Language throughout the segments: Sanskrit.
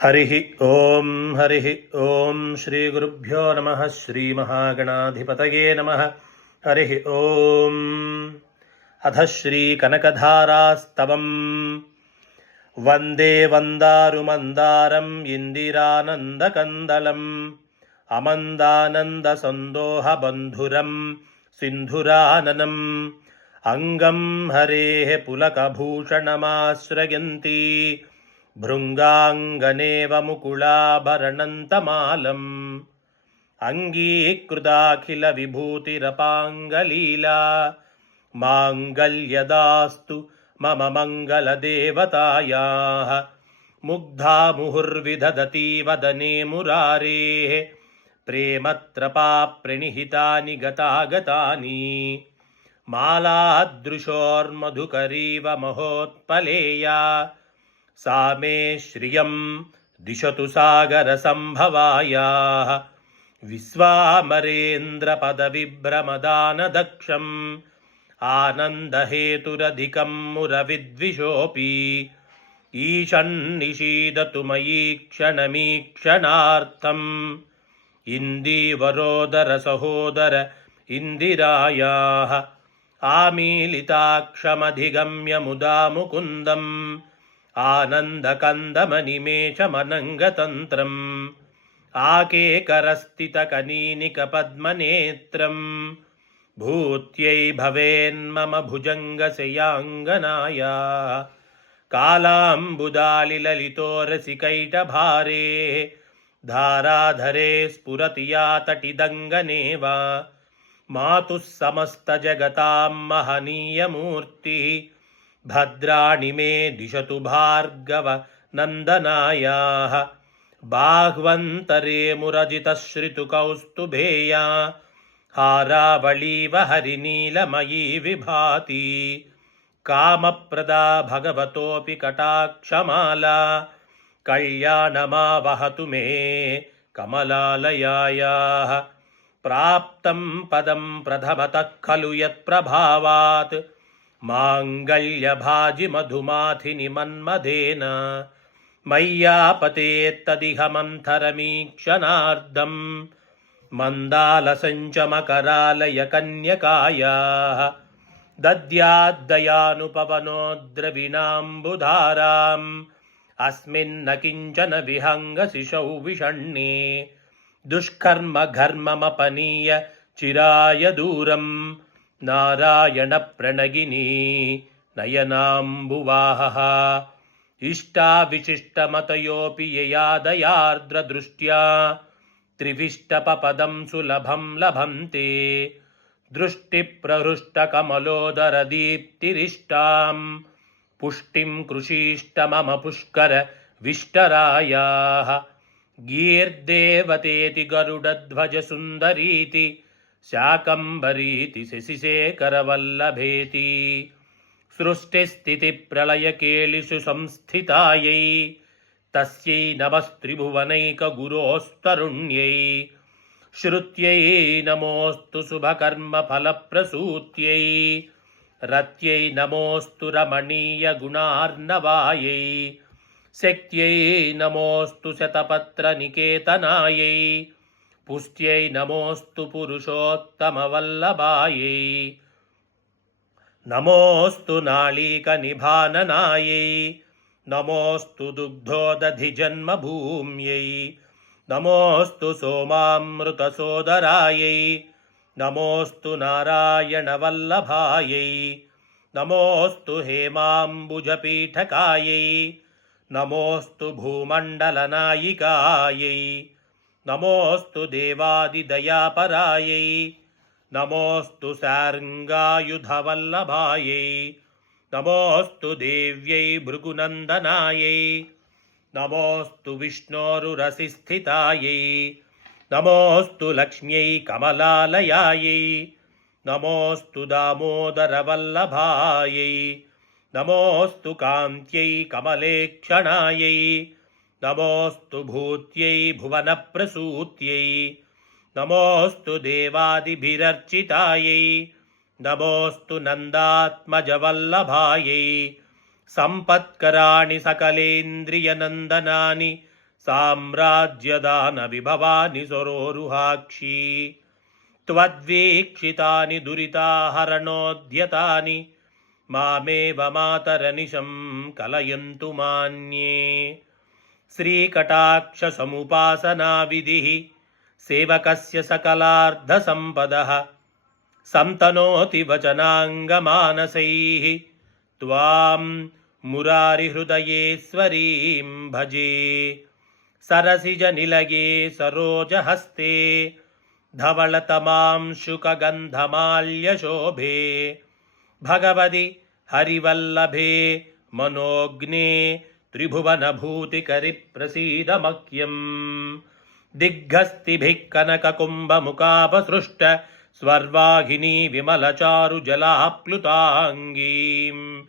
हरिः ॐ हरिः ॐ श्रीगुरुभ्यो नमः श्रीमहागणाधिपतये नमः हरिः ॐ अथ श्रीकनकधारास्तवम् वन्दे वन्दारुमन्दारम् इन्दिरानन्दकन्दलम् अमन्दानन्दसन्दोहबन्धुरम् सिन्धुराननम् अङ्गं हरेः पुलकभूषणमाश्रयन्ती भृङ्गाङ्गनेव मुकुलाभरणन्तमालम् अङ्गीकृताखिलविभूतिरपाङ्गलीला माङ्गल्यदास्तु मम मङ्गलदेवतायाः मुग्धा मुहुर्विदधती वदने मुरारेः प्रेमत्रपाप्रणिहितानि गतागतानि मालादृशोर्मधुकरीव महोत्पलेया सा मे श्रियं दिशतु सागरसम्भवायाः विश्वामरेन्द्रपदविभ्रमदानदक्षम् आनन्दहेतुरधिकं मुरविद्विषोऽपि ईशन्निषीदतु मयि क्षणमीक्षणार्थम् इन्दीवरोदरसहोदर इन्दिरायाः आमीलिताक्षमधिगम्य मुदा मुकुन्दम् आनन्दकन्दमनिमेषमनङ्गतन्त्रम् आकेकरस्थितकनीनिकपद्मनेत्रम् भूत्यै भवेन्मम भुजङ्गशयाङ्गनाया कालाम्बुदालिललितोरसिकैटभारे धाराधरे स्फुरति या तटिदङ्गनेव मातुः समस्तजगतां महनीयमूर्तिः भद्राणि मे दिशतु भार्गव नन्दनायाः बाह्वन्तरे मुरजितश्रितुकौस्तुभेया हारावळीव हरिनीलमयी विभाति कामप्रदा भगवतोऽपि कटाक्षमाला कल्याणमावहतु मे कमलालयायाः प्राप्तं पदं प्रथमतः खलु यत्प्रभावात् माङ्गल्यभाजिमधुमाथिनि मन्मथेन मय्यापतेत्तदिह मन्थरमीक्षणार्धम् मन्दालसञ्चमकरालयकन्यकायाः दद्याद्दयानुपवनो द्रविणाम्बुधाराम् अस्मिन्न किञ्चन विहङ्गशिशौ विषण्णे दुष्कर्म घर्ममपनीय चिराय दूरम् नारायणप्रणगिनी नयनाम्बुवाहः इष्टाविशिष्टमतयोऽपि यया दयार्द्रदृष्ट्या त्रिविष्टपपदं सुलभं लभन्ते दृष्टिप्रहृष्टकमलोदरदीप्तिरिष्टां पुष्टिं कृषीष्ट मम पुष्कर विष्टरायाः गीर्देवतेति गरुडध्वजसुन्दरीति शाकम्भरीति शशिशेखरवल्लभेति सृष्टिस्थितिप्रलयकेलिषु संस्थितायै तस्यै नमस्त्रिभुवनैकगुरोस्तरुण्यै श्रुत्यै नमोऽस्तु शुभकर्मफलप्रसूत्यै रत्यै नमोऽस्तु रमणीयगुणार्णवायै शक्त्यै नमोऽस्तु शतपत्रनिकेतनायै पुष्ट्यै नमोऽस्तु पुरुषोत्तमवल्लभायै नमोऽस्तु नाळीकनिभाननायै नमोऽस्तु दुग्धोदधिजन्मभूम्यै नमोऽस्तु सोमामृतसोदरायै नमोऽस्तु नारायणवल्लभायै नमोऽस्तु हेमाम्बुजपीठकायै नमोऽस्तु भूमण्डलनायिकायै नमोऽस्तु देवादिदयापरायै नमोऽस्तु सार्ङ्गायुधवल्लभायै नमोऽस्तु देव्यै भृगुनन्दनायै नमोऽस्तु विष्णोरुरसिस्थितायै नमोऽस्तु लक्ष्म्यै कमलालयायै नमोऽस्तु दामोदरवल्लभायै नमोऽस्तु कान्त्यै कमलेक्षणायै नमोऽस्तु भूत्यै भुवनप्रसूत्यै नमोऽस्तु देवादिभिरर्चितायै नमोऽस्तु नन्दात्मजवल्लभायै सम्पत्कराणि सकलेन्द्रियनन्दनानि साम्राज्यदानविभवानि सरोरुहाक्षी त्वद्वीक्षितानि दुरिताहरणोद्यतानि मामेव मातरनिशं कलयन्तु मान्ये। श्रीकटाक्षसमुपासनाविधिः सेवकस्य सकलार्धसम्पदः संतनोति वचनाङ्गमानसैः त्वां मुरारिहृदयेश्वरीं भजे। सरसिजनिलये सरोजहस्ते धवलतमां शुकगन्धमाल्यशोभे भगवति हरिवल्लभे मनोज्ञे त्रिभुवनभूतिकरि प्रसीद मह्यम्। दिग्गस्तिभिः कनककुम्भमुखापसृष्ट स्वर्वाहिनी विमलचारुजलाप्लुताङ्गीं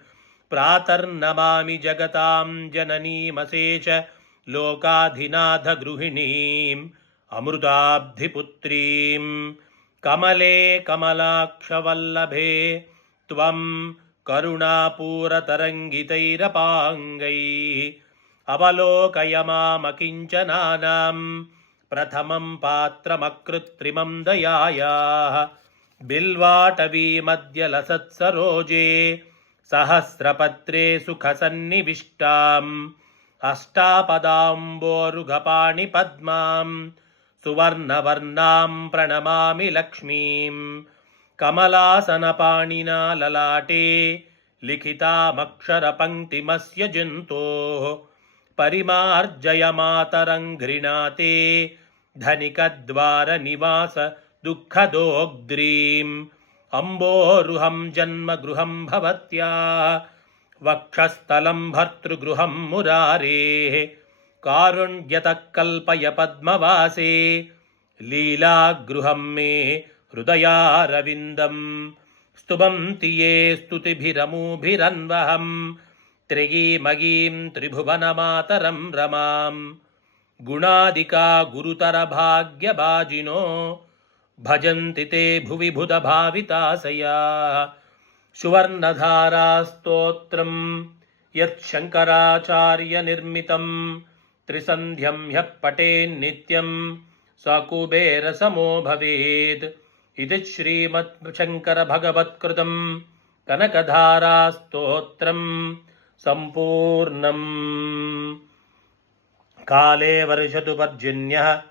प्रातर्नमामि जगतां जननीमशेष लोकाधिनाथगृहिणीम् अमृताब्धिपुत्रीं। कमले कमलाक्षवल्लभे त्वं करुणापूरतरङ्गितैरपाङ्गैः अवलोकय मामकिञ्चनानां प्रथमं पात्रमकृत्रिमं दयायाः। बिल्वाटवीमद्यलसत्सरोजे सहस्रपत्रे सुखसन्निविष्टाम् अष्टापदाम्बोरुगपाणिपद्मां सुवर्णवर्णां प्रणमामि लक्ष्मीं। कमलासनपाणिना ललाटे लिखितामक्षरपङ्क्तिमस्य जन्तोः परिमार्जय मातरङ्घ्रिणाते धनिकद्वारनिवास दुःखदोग्द्रीम्। अम्बोरुहं जन्मगृहं भवत्याः वक्षस्थलं भर्तृगृहं मुरारेः कारुण्यतः कल्पय पद्मवासे लीलागृहं मे हृदयारविन्दम्। स्तुवन्ति ये स्तुतिभिरमुभिरन्वहं त्रिगीमगीं त्रिभुवनमातरं रमां। गुणादिका गुरुतरभाग्यभाजिनो भजन्ति ते भुवि बुधभाविताशया। सुवर्णधारास्तोत्रं यत्शङ्कराचार्यनिर्मितं त्रिसन्ध्यं ह्यः पठेन्नित्यं स कुबेरसमो भवेत् इति श्रीमच्छङ्करभगवत्कृतं कनकधारास्तोत्रं सम्पूर्णम्। काले वर्षतु पर्जन्यः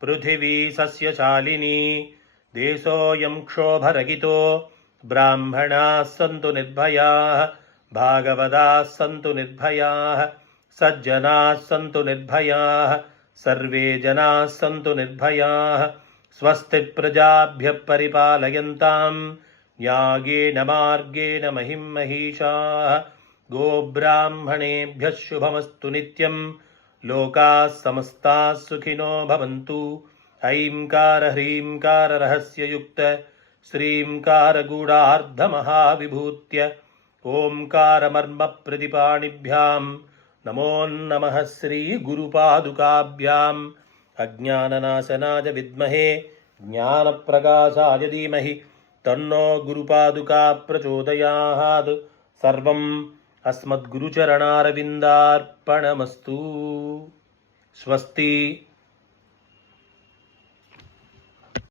पृथिवी सस्यशालिनी देशोऽयं क्षोभरहितो ब्राह्मणाः सन्तु निर्भयाः भागवताः सन्तु निर्भयाः सज्जनाः सन्तु निर्भयाः सर्वे जनाः सन्तु निर्भयाः। स्वस्ति प्रजाभ्यः परिपालयन्तां न्यायेन मार्गेण महिं महिषाः। गोब्राह्मणेभ्यः शुभमस्तु नित्यं लोकाः समस्ताः सुखिनो भवन्तु। ऐंकार ह्रींकार रहस्ययुक्त श्रींकार गूढार्धमहाविभूत्य ओंकार मर्म प्रतिपाणिभ्यां नमो नमः श्रीगुरुपादुकाभ्याम्। अज्ञाननाशनाय विद्महे ज्ञानप्रकाशाय धीमहि तन्नो गुरुपादुका प्रचोदयात्। सर्वम् अस्मद्गुरुचरणारविन्दार्पणमस्तु। स्वस्ति।